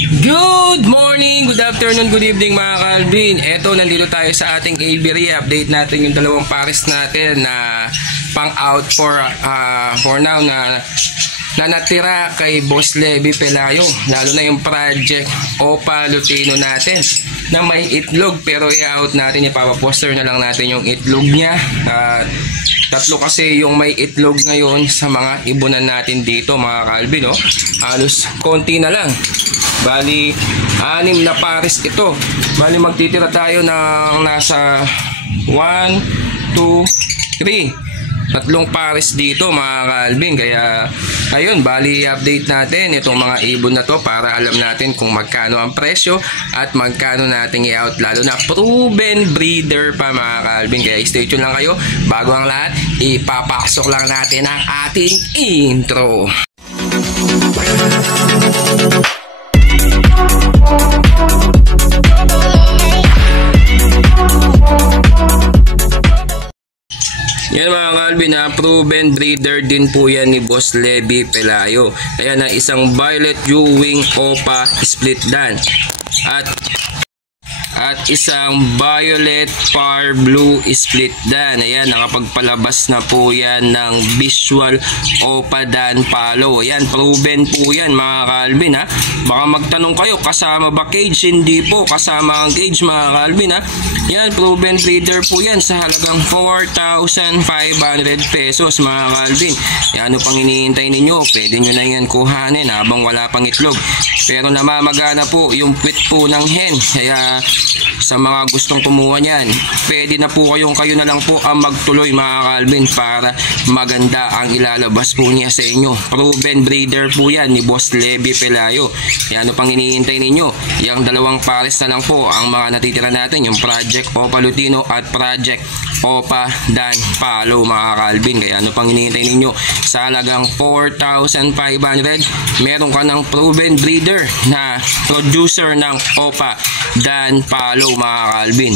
Good morning, good afternoon, good evening mga Calvin. Eto, nandito tayo sa ating Aviary. Update natin yung dalawang pares natin na pang out for now na natira kay Boss Levy Pelayo. Lalo na yung project Opa Lutino natin na may itlog, pero i-out natin, ipapaposter na lang natin yung itlog niya. Tatlo kasi yung may itlog ngayon sa mga ibunan natin dito mga Calvin, no? Halos konti na lang. Bali, 6 na pares ito. Bali, magtitira tayo ng nasa 1, 2, 3. Tatlong pares dito mga Calvin. Kaya, ayun, bali update natin itong mga ibon na to para alam natin kung magkano ang presyo at magkano natin i-out. Lalo na proven breeder pa mga Calvin. Kaya stay tuned lang kayo. Bago ang lahat, ipapasok lang natin ang ating intro. Yan mga Calvin, proven breeder din po yan ni Boss Levy Pelayo. Ayan na, isang violet Ewing Opa split dan at isang violet par blue split dan. Ayan, nakapagpalabas na po yan ng visual Opa Dan Palo. Ayan, proven po yan mga Calvin, ha. Baka magtanong kayo, kasama ba cage? Hindi po kasama ang cage mga Calvin, ha. Yan, proven breeder po yan sa halagang 4,500 pesos mga Calvin. Yan, ano pang hinihintay ninyo? Pwede nyo na yan kuhanin habang wala pang itlog. Pero namamagana po yung puwit po ng hen. Kaya sa mga gustong kumuha niyan, pwede na po kayo na lang po ang magtuloy mga Calvin para maganda ang ilalabas po niya sa inyo. Proven breeder po yan ni Boss Levy Pelayo. Yan, ano pang hinihintay ninyo? Yung dalawang pares na lang po ang mga natitira natin, yung Project Opa Lutino at Project Opa Dan Palo mga Calvin. Kaya ano pang hinihintay ninyo? Sa halagang 4,500 meron ka ng proven breeder na producer ng Opa Dan Palo mga Calvin.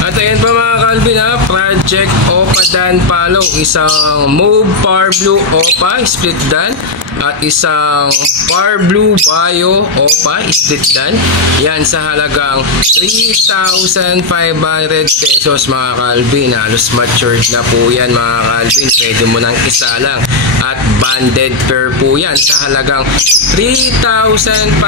At ayan pa mga Calvin, ha, Project Opa Dan Palo, isang mauve par blue Opa split dan at isang par blue bio Opa split dan. Yan sa halagang 3,500 pesos mga Calvin. Halos matured na po yan mga Calvin. Pwede mo nang isa lang. At banded pair po yan sa halagang 3,500.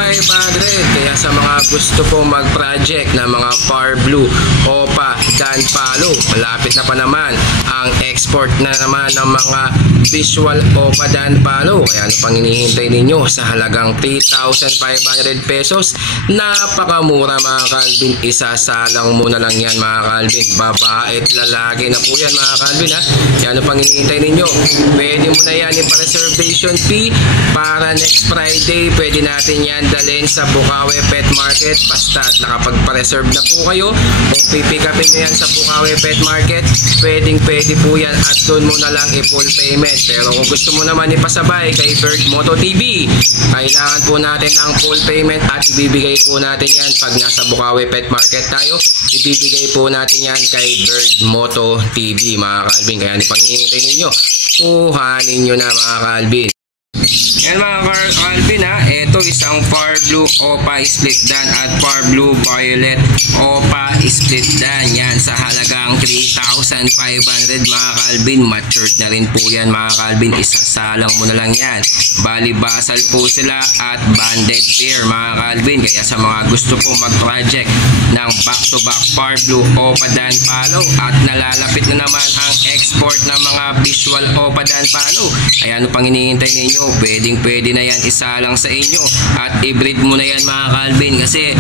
Kaya sa mga gusto po mag-project na mga par blue Opa Dan Palo, malapit na pa naman ang export na naman ng mga visual Opa Dan Palo. Kaya ano pang hinihintay ninyo? Sa halagang 3,500 pesos, napakamura mga Calvin. Isasalang mo na lang yan mga Calvin. Babae at lalaki na po yan mga Calvin, ha. Kaya ano pang hinihintay ninyo? Pwede mo na yan ipa-reservation fee para next Friday. Pwede natin yan dalhin sa Bukawi Pet Market basta nakapagpa-reserve na po kayo o pipick upin nyo yan sa Bukawi Pet Market. Pwede po yan at doon mo na lang i-full payment. Pero kung gusto mo naman ipasabay kay Bird Moto TV, kailangan po natin ang full payment at ibibigay po natin yan pag nasa Bukawi Pet Market tayo. Ibibigay po natin yan kay Bird Moto TV mga Calvin. Kaya ano pang hinihintay ninyo? Kuhanin nyo na mga Calvin. Yan mga Calvin, ha, ito isang par blue Opa split dan at par blue violet Opa split dan. Yan sa halagang 3,500 mga Calvin. Matured na rin po yan mga Calvin. Isasalang mo na lang yan. Bali basal po sila at banded pair mga Calvin. Kaya sa mga gusto po mag-project ng back to back par blue Opa Dan Palo at nalalapit na naman ang export ng mga visual Opa Dan Palo, ay ano pang hinihintay ninyo? Pwede na yan isa lang sa inyo at i-breed mo na yan mga Calvin kasi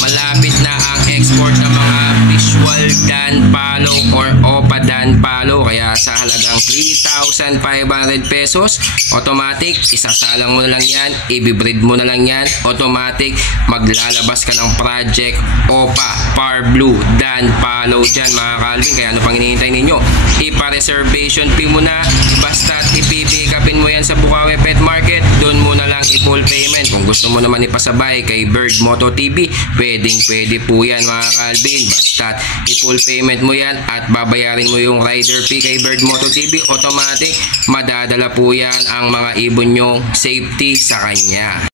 malapit na ang export ng mga visual Dan Palo or Opa Dan Palo. Kaya sa halagang 3,500 pesos, automatic isasalang mo na lang yan, i-breed mo na lang yan, automatic maglalabas ka ng Project Opa Par Blue Dan Palo dyan mga Calvin. Kaya ano pang hinihintay ninyo? Ipa-reservation fee mo na basta ipipick upin mo yan sa Bukawi Pet Market. Doon mo na lang i-full payment. Kung gusto mo naman ipasabay kay Bird Moto TV, pwede po yan mga Calvin. Basta i-full payment mo yan at babayarin mo yung rider fee kay Bird Moto TV, automatic madadala po yan ang mga ibon nyo safety sa kanya.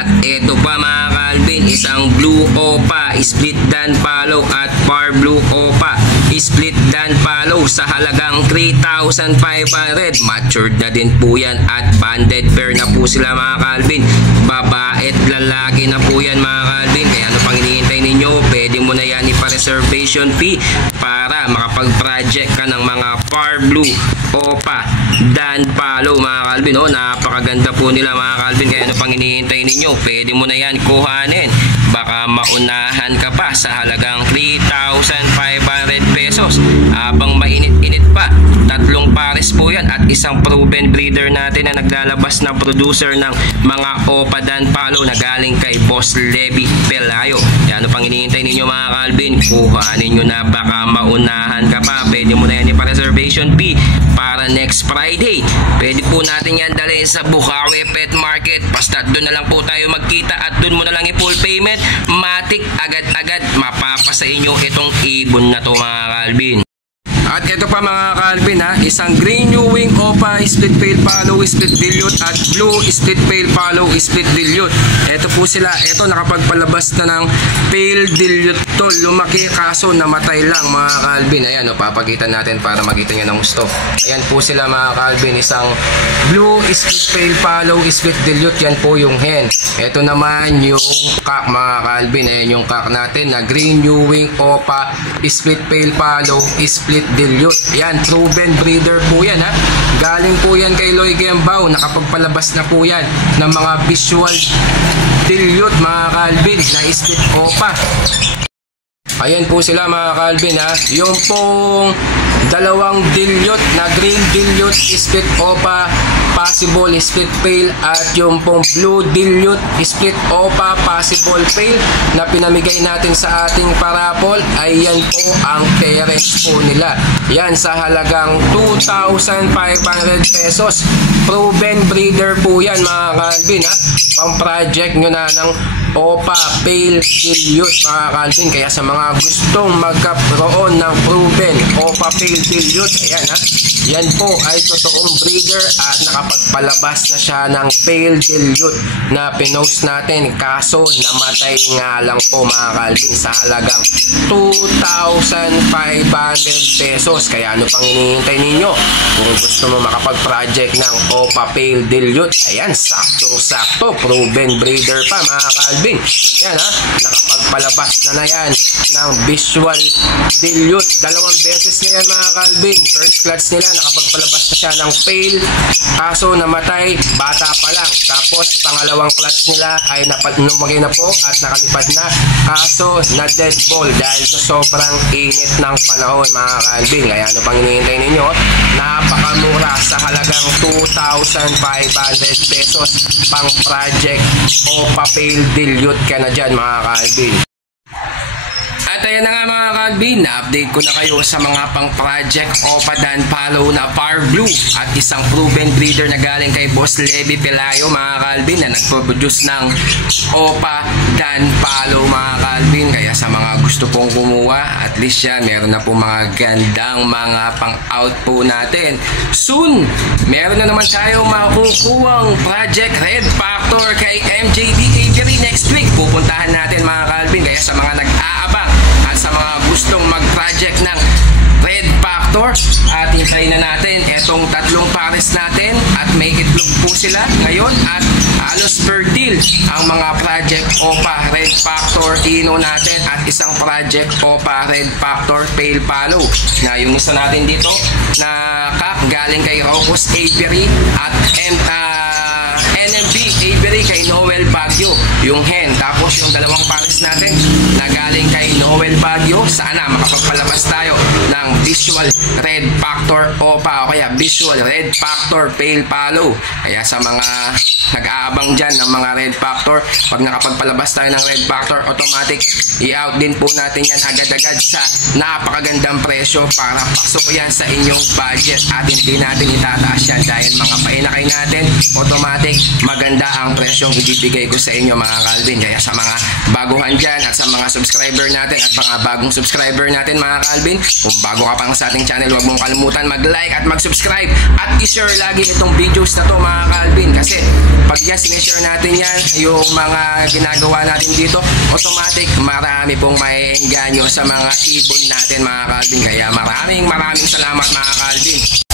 At ito pa mga Calvin, isang Blue Opa Split Dan Palo at Par Blue Opa Split Dan Palo sa halagang 3,500. Matured na din po yan at banded pair na po sila mga Calvin. Babae at lalaki na po yan mga Calvin. Kaya ano pang hinihintay ninyo? Pwede mo na yan ipa-reservation fee para makapag-project ka ng mga Par Blue Opa Dan Palo mga Calvin. Napakaganda po nila mga Calvin. Kaya ano pang hinihintay ninyo? Pwede mo na yan kuhanin. Baka maunahan ka pa sa halagang 3,500 pesos. Habang mainit-init pa, 3 pares po yan at isang proven breeder natin na naglalabas na producer ng mga Opa Dan Palo na galing kay Boss Levi Pelayo. Yan, ano pang hinihintay ninyo mga Calvin? Kuhanin nyo na, baka maunahan ka pa. Pwede mo na yan ipa-reservation fee para next Friday. Pwede po natin yan dalhin sa Bukawi Pet Market. Basta doon na lang po tayo magkita at doon mo na lang i-full payment. Matik, agad-agad mapapasa inyo itong ibon na to mga Calvin. At ito pa mga Calvin isang Green New Wing Opa Split Pale Palo Split Dilute at Blue Split Pale Palo Split Dilute. Ito po sila. Ito nakapagpalabas na ng Pale Dilute to. Lumaki kaso namatay lang mga Calvin. Ayan papakita natin para makita nyo ng gusto. Ayan po sila mga Calvin. Isang Blue Split Pale Palo Split Dilute. Yan po yung hen. Ito naman yung cock mga Calvin. Ayan yung cock natin na Green New Wing Opa Split Pale Palo Split Dilute. Yan, proven breeder po yan Galing po yan kay Loy Gembao. Nakapagpalabas na po yan ng mga visual dilute mga Calvin na split Opa. Ayan po sila mga Calvin Yung pong dalawang dilute na green dilute split Opa possible split pale at yung pong blue dilute split Opa possible pale na pinamigay natin sa ating parapol ay yan po ang parents po nila. Yan sa halagang 2,500 pesos. Proven breeder po yan mga Calvin Pang project nyo na ng Opa Pale Dilute mga Calvin. Kaya sa mga gustong magkaroon ng proven Opa Pale Dilute, ayan yan po ay totoong breeder at nakapagpalabas na siya ng Pale Dilute na pinost natin kaso namatay nga lang po mga Calvin sa halagang 2,500 pesos. Kaya ano pang hinihintay ninyo? Kung gusto mo makapag-project ng Opa Pale Dilute, ayan, saktong-sakto, proven breeder pa mga Calvin. Yan nakapagpalabas na yan ng visual dilute. 2 beses na yan mga Calvin. First clutch nila, nakapagpalabas na siya ng pale kaso namatay, bata pa lang. Tapos pangalawang clutch nila ay lumagay na po at nakalipad na kaso na dead ball dahil sa sobrang init ng panahon mga Calvin. Kaya ano pang hinihintay ninyo? Napakamura sa halagang 2,500 pesos pang project Opa Pale Dilute ka na dyan mga Calvin. At ayan na nga mga Calvin, na-update ko na kayo sa mga pang-project Opa Dan Palo na Par Blue at isang proven breeder na galing kay Boss Levi Pelayo mga Calvin na nagpo-produce ng Opa Dan Palo mga Calvin. Kaya sa mga gusto pong kumuha, at least yan, meron na po mga gandang mga pang-out po natin. Soon, meron na naman tayo makukuhang project Red Factor kay MJD Avery next week. Pupuntahan natin mga Calvin. Kaya sa mga nag-aabang at sa mga gustong mag-project ng Red Factor, at hintayin na natin etong 3 pares natin at may itlog po sila ngayon at halos fertile ang mga project Opa Red Factor Ino natin at isang project Opa Red Factor Pale Palo na yung isa natin dito na cup galing kay Rocos Avery at NMB Avery kay Noel Baguio yung hen. Tapos yung 2 pares natin na galing kay Noel Baguio, sana makapagpalabas tayo ng visual Red Factor Opa o kaya visual Red Factor Pale Palo. Kaya sa mga nag-aabang dyan ng mga Red Factor, pag nakapagpalabas tayo ng Red Factor, automatic i-out din po natin yan agad-agad sa napakagandang presyo para pasok yan sa inyong budget at hindi natin itataas yan dahil mga painakay natin, automatic maganda ang presyong ibibigay ko sa inyo mga Calvin. Kaya sa mga baguhan dyan at sa mga subscriber natin at mga bagong subscriber natin mga Calvin, kung bago bago ka pa sa ating channel, huwag mong kalimutan mag-like at mag-subscribe at i-share lagi itong videos na to mga ka-Alvin, kasi pag yan sinishare natin yan, yung mga ginagawa natin dito, automatic marami pong maiengganyo sa mga ibon natin mga ka-Alvin. Kaya maraming salamat mga ka-Alvin.